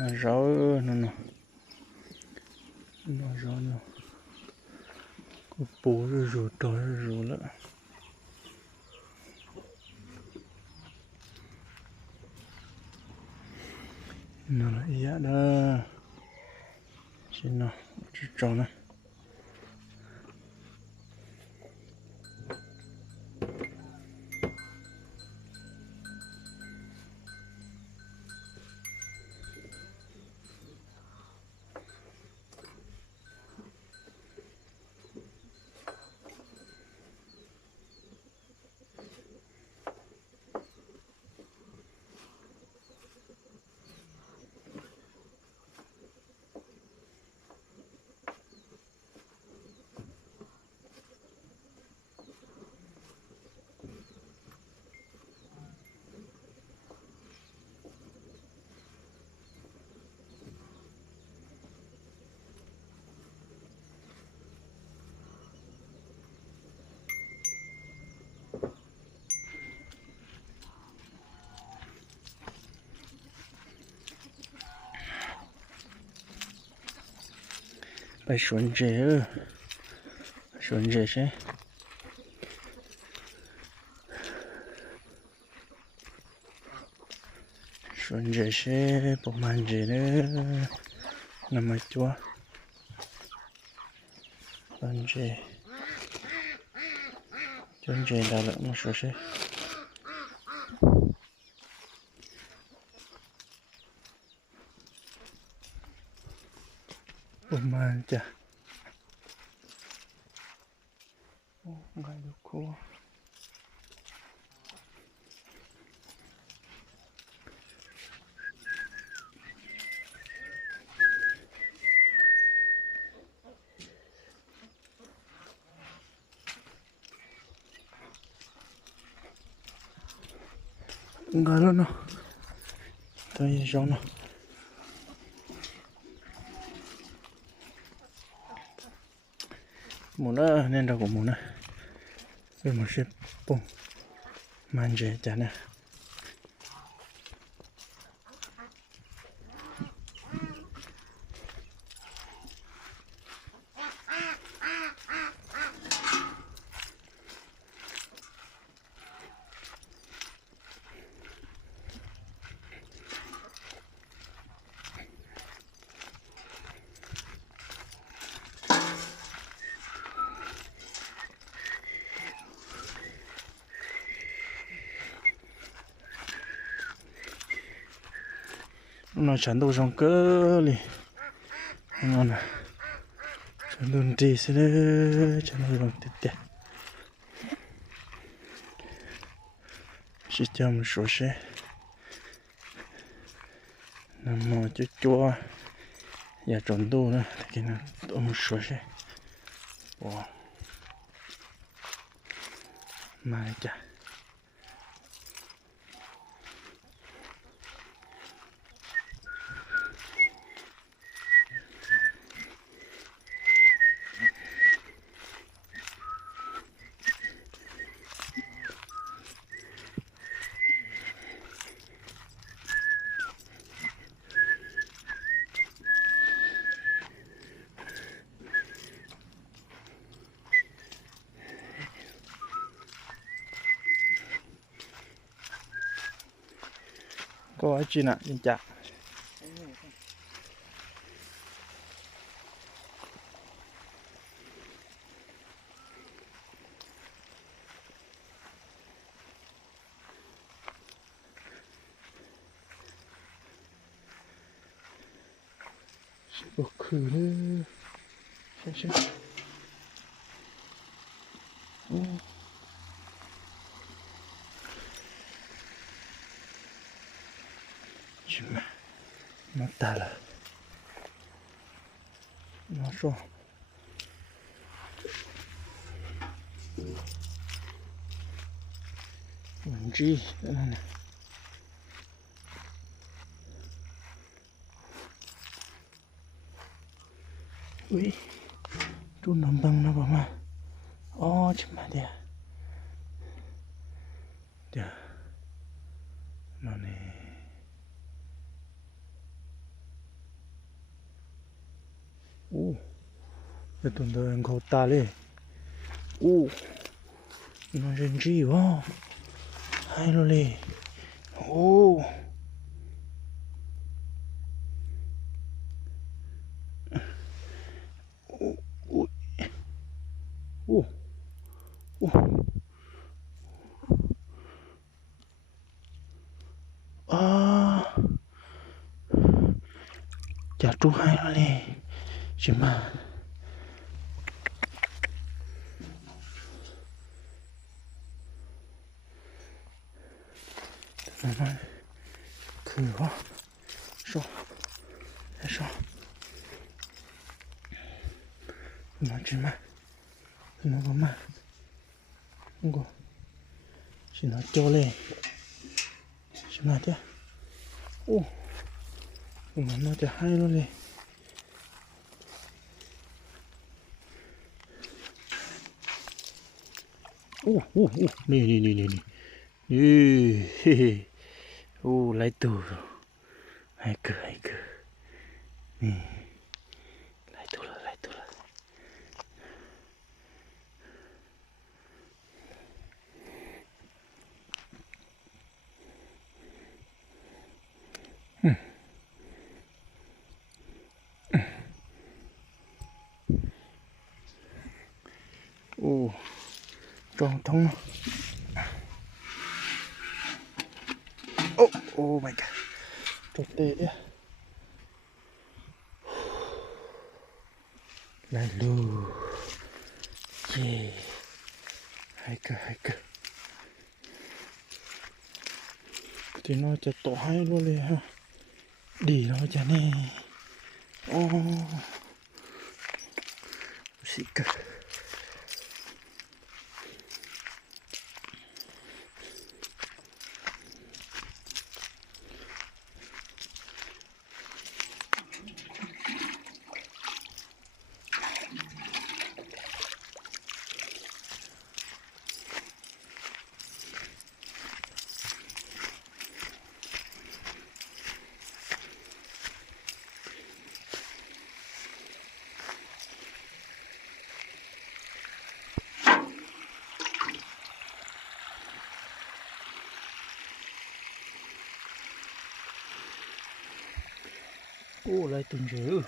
nó rõ nó rõ nó có bố rồi rồi nữa nó là ý đó chỉ nó chỉ tròn này phải xuân rễ sẽ xuân rễ sẽ bộ màn rễ nữa nằm ở chua xuân rễ đã là một số sẽ bộ màn chả ngay được cô ngay luôn nó tôi giống nó muốn đó nên đâu cũng muốn này với một ship bông màn rễ chả nè nó chắn đồ trong cỡ li ngon này chắn đồ gì sẽ đấy chắn đồ bằng tít tít chỉ cho một số xe nằm mò chút chua và trộn đồ nữa thì nó một số xe wow mà chả có ai chi nè chính chả bọc khử nữa xem chim nó ta là nó rồi mình chi đây này ui chú nằm băng nó bảo mà ô chim mà đi nó này Ô, cái tuần tới anh khâu ta lên. Ô, nó rên gì quá. Hai lô lì. Ô. Ô, ô. Ô. Ô. À. Chả trú hai lô lì. Chứ mà. Nó khử quá. Sao? Sao? Nó chứ mà. Nó có mà. Không có. Chỉ nó cho lên. Chứ mà chứ. Ô. Mà nó chả hai lô lì. Ô, ô, ô. Nè. Ô, lấy tù rồi. Hai cờ. Nè. Lấy tù rồi. Ô, tròn thông. Oh my god. Tròn tệ đấy. Là lù. Yeah. Hai cờ. Thì nóจะต่อให้luônเลยฮะดีnóจะแน่โอ้สิกะโอ้ไรตุ่นเยอะ